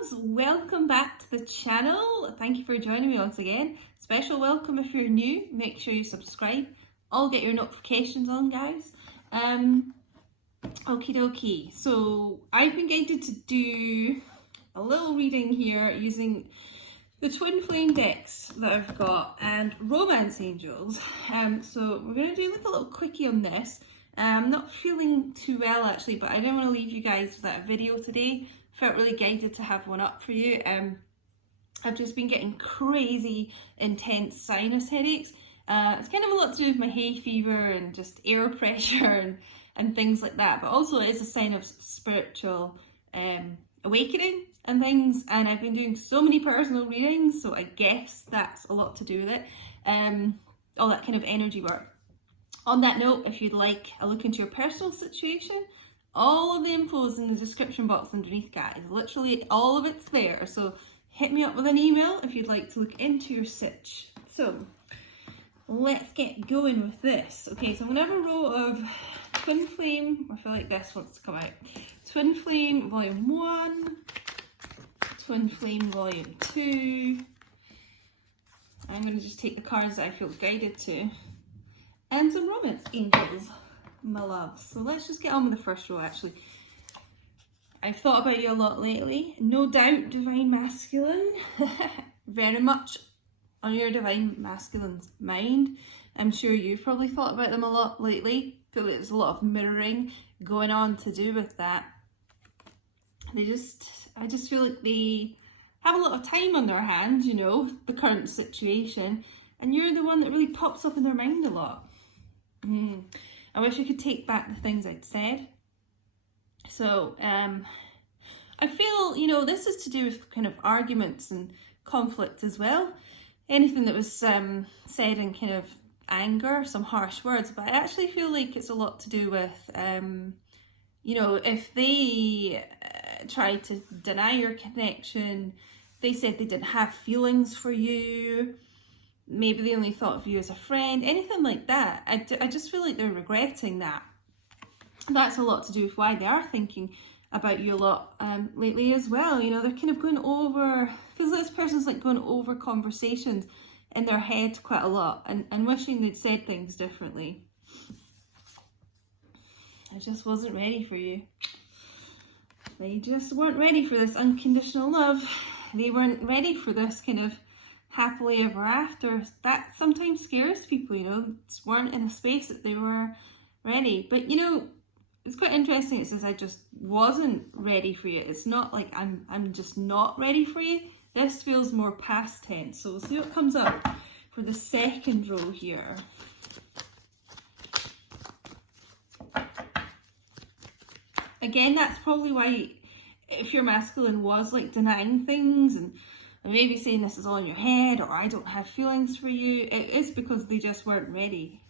loves, welcome back to the channel. Thank you for joining me once again. Special welcome if you're new, make sure you subscribe. I'll get your notifications on, guys. Okie dokie, so I've been guided to do a little reading here using the twin flame decks that I've got and romance angels. So we're going to do like a little quickie on this. I'm not feeling too well actually, but I didn't want to leave you guys without a video today. Felt really guided to have one up for you. I've just been getting crazy intense sinus headaches. It's kind of a lot to do with my hay fever and just air pressure and things like that, but also it is a sign of spiritual awakening and things, and I've been doing so many personal readings, so I guess that's a lot to do with it. All that kind of energy work. On that note, if you'd like a look into your personal situation, all of the info is in the description box underneath, guys. Literally all of it's there, so hit me up with an email if you'd like to look into your sitch. So let's get going with this. Okay, so I'm gonna have a row of Twin Flame, I feel like this wants to come out. Twin Flame Volume 1, Twin Flame Volume 2. I'm gonna just take the cards that I feel guided to. And some romance angels, my loves. So let's just get on with the first row actually. I've thought about you a lot lately. No doubt, Divine Masculine. Very much on your Divine Masculine's mind. I'm sure you've probably thought about them a lot lately. I feel like there's a lot of mirroring going on to do with that. I just feel like they have a lot of time on their hands, you know, the current situation. And you're the one that really pops up in their mind a lot. I wish I could take back the things I'd said. So, I feel, you know, this is to do with kind of arguments and conflict as well. Anything that was said in kind of anger, some harsh words, but I actually feel like it's a lot to do with, you know, if they try to deny your connection, they said they didn't have feelings for you, maybe they only thought of you as a friend, anything like that. I just feel like they're regretting that. That's a lot to do with why they are thinking about you a lot lately as well. You know, they're kind of going over, feels like this person's like going over conversations in their head quite a lot and wishing they'd said things differently. I just wasn't ready for you. They just weren't ready for this unconditional love. They weren't ready for this kind of happily ever after. That sometimes scares people, you know, just weren't in a space that they were ready. But you know, it's quite interesting. It says I just wasn't ready for you. It's not like I'm just not ready for you. This feels more past tense. So we'll see what comes up for the second row here. Again, that's probably why if your masculine was like denying things and maybe saying this is all in your head or I don't have feelings for you, it is because they just weren't ready.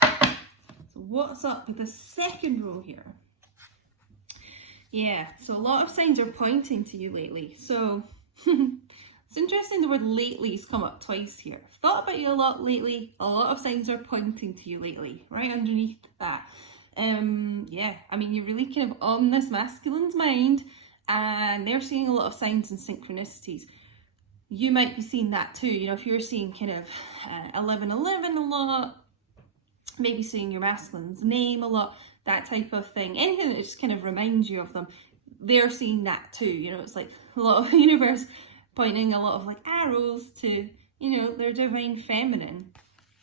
So what's up with the second row here? Yeah, so a lot of signs are pointing to you lately. So it's interesting the word lately's come up twice here. I've thought about you a lot lately. A lot of signs are pointing to you lately, right underneath that. Yeah, I mean, you're really kind of on this masculine's mind and they're seeing a lot of signs and synchronicities. You might be seeing that too. You know, if you're seeing kind of 1111 a lot, maybe seeing your masculine's name a lot, that type of thing. Anything that just kind of reminds you of them, they're seeing that too. You know, it's like a lot of the universe pointing a lot of like arrows to, you know, their divine feminine.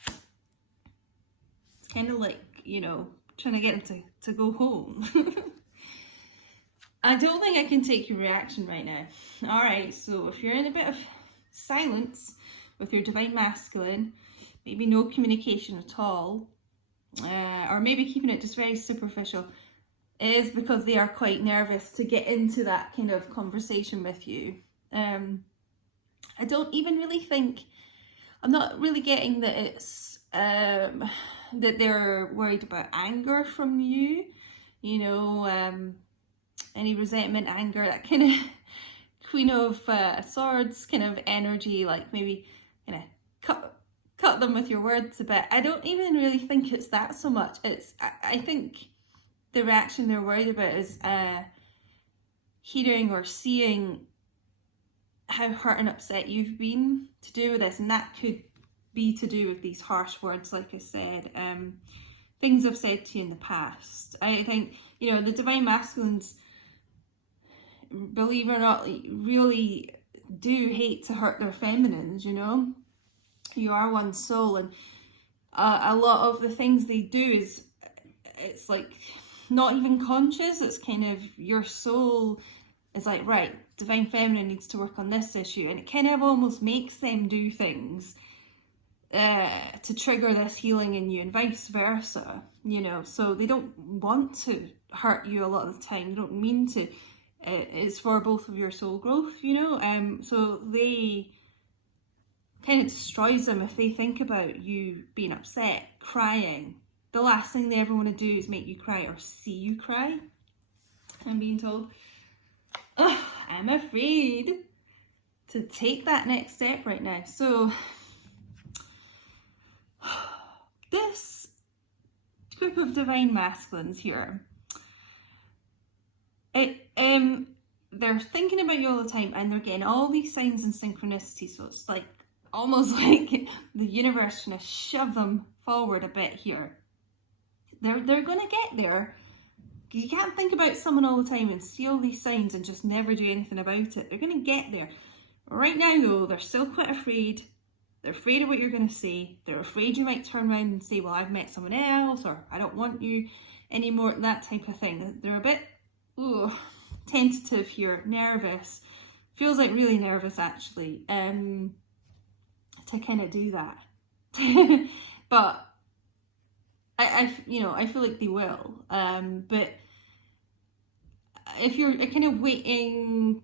It's kind of like, you know, trying to get them to go home. I don't think I can take your reaction right now. All right, so if you're in a bit of silence with your divine masculine, maybe no communication at all, or maybe keeping it just very superficial, is because they are quite nervous to get into that kind of conversation with you. I don't even really think, I'm not really getting that it's, that they're worried about anger from you, you know, any resentment, anger, that kind of Queen of Swords kind of energy, like maybe kind of cut them with your words a bit. I don't even really think it's that so much. I think the reaction they're worried about is hearing or seeing how hurt and upset you've been to do with this, and that could be to do with these harsh words, like I said, things I've said to you in the past. I think, you know, the divine masculines, believe it or not, really do hate to hurt their feminines, you know. You are one soul, and a lot of the things they do is, it's like not even conscious. It's kind of your soul is like, right, divine feminine needs to work on this issue, and it kind of almost makes them do things to trigger this healing in you, and vice versa, you know. So they don't want to hurt you a lot of the time. They don't mean to. It's for both of your soul growth, you know. So they kind of destroys them if they think about you being upset, crying. The last thing they ever want to do is make you cry or see you cry. I'm being told, I'm afraid to take that next step right now. So this group of divine masculines here, they're thinking about you all the time, and they're getting all these signs and synchronicities. So it's like almost like the universe trying to shove them forward a bit here. They're going to get there. You can't think about someone all the time and see all these signs and just never do anything about it. They're going to get there. Right now, though, they're still quite afraid. They're afraid of what you're going to say. They're afraid you might turn around and say, well, I've met someone else, or I don't want you anymore, that type of thing. They're a bit tentative here, nervous. Feels like really nervous, actually, to kind of do that. But I feel like they will. But if you're kind of waiting,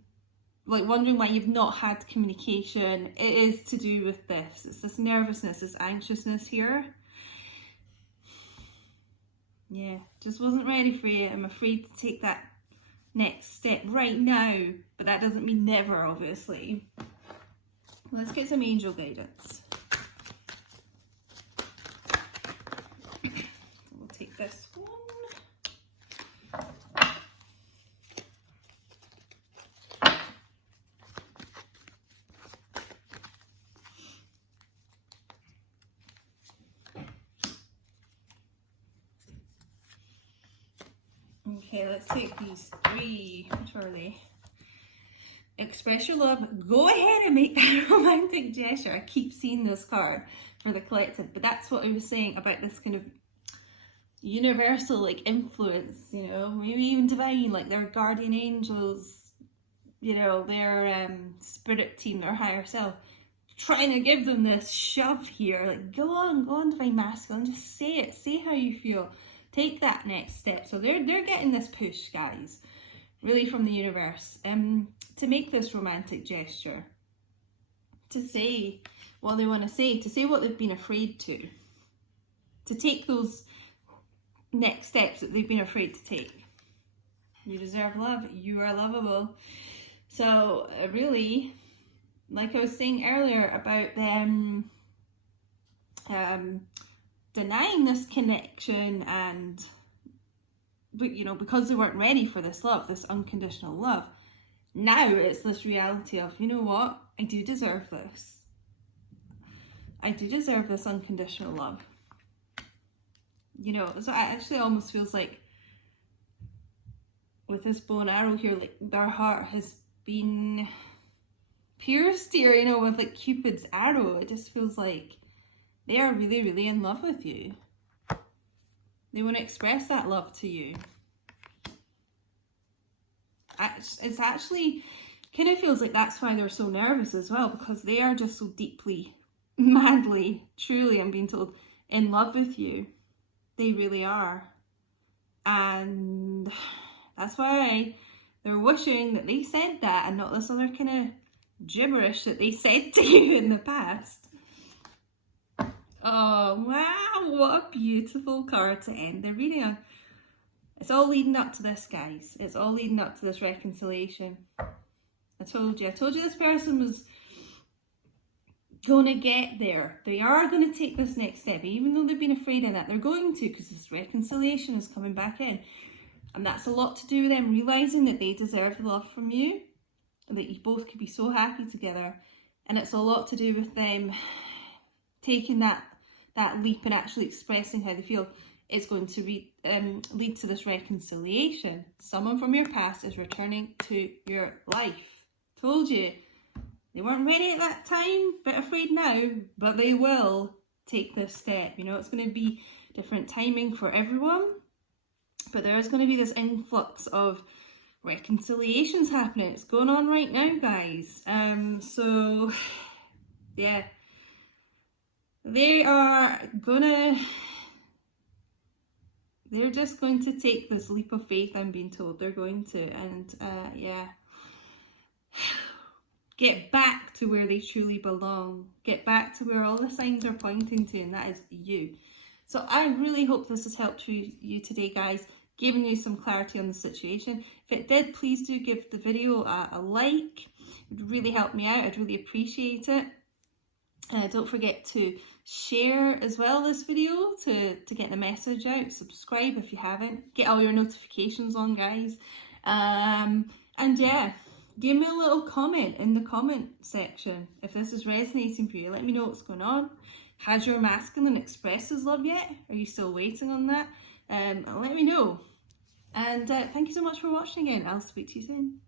like wondering why you've not had communication, it is to do with this. It's this nervousness, this anxiousness here. Yeah, just wasn't ready for you. I'm afraid to take that next step right now, but that doesn't mean never, obviously. Let's get some angel guidance. We'll take this one. Okay, let's take these three. Which are they? Express your love. Go ahead and make that romantic gesture. I keep seeing this card for the collective, but that's what I was saying about this kind of universal like influence, you know, maybe even divine, like their guardian angels, you know, their spirit team, their higher self, trying to give them this shove here, like go on divine masculine, just say it, say how you feel, take that next step. So they're getting this push, guys, really from the universe, to make this romantic gesture, to say what they want to say what they've been afraid to take those next steps that they've been afraid to take. You deserve love. You are lovable. So really, like I was saying earlier about them denying this connection, but you know, because they weren't ready for this love, this unconditional love, now it's this reality of, you know what, I do deserve this. I do deserve this unconditional love. You know, so it actually almost feels like with this bow and arrow here, like their heart has been pierced here, you know, with like Cupid's arrow. It just feels like they are really, really in love with you. They want to express that love to you. It's actually kind of feels like that's why they're so nervous as well, because they are just so deeply, madly, truly, I'm being told, in love with you. They really are. And that's why they're wishing that they said that and not this other kind of gibberish that they said to you in the past. Oh, wow, what a beautiful card to end the reading on. It's all leading up to this, guys. It's all leading up to this reconciliation. I told you this person was going to get there. They are going to take this next step, even though they've been afraid in that. They're going to, because this reconciliation is coming back in. And that's a lot to do with them realising that they deserve the love from you, and that you both could be so happy together. And it's a lot to do with them taking that leap and actually expressing how they feel. It's going to lead to this reconciliation. Someone from your past is returning to your life. Told you. They weren't ready at that time, bit afraid now, but they will take this step. You know, it's going to be different timing for everyone, but there is going to be this influx of reconciliations happening. It's going on right now, guys. So, yeah. They're just going to take this leap of faith, I'm being told. They're going to, and yeah. Get back to where they truly belong. Get back to where all the signs are pointing to, and that is you. So I really hope this has helped you today, guys, giving you some clarity on the situation. If it did, please do give the video a like. It would really help me out. I'd really appreciate it. Don't forget to share as well this video to get the message out. Subscribe if you haven't. Get all your notifications on, guys. And yeah. Give me a little comment in the comment section if this is resonating for you. Let me know what's going on. Has your masculine expressed his love yet? Are you still waiting on that? Let me know. And thank you so much for watching again. I'll speak to you soon.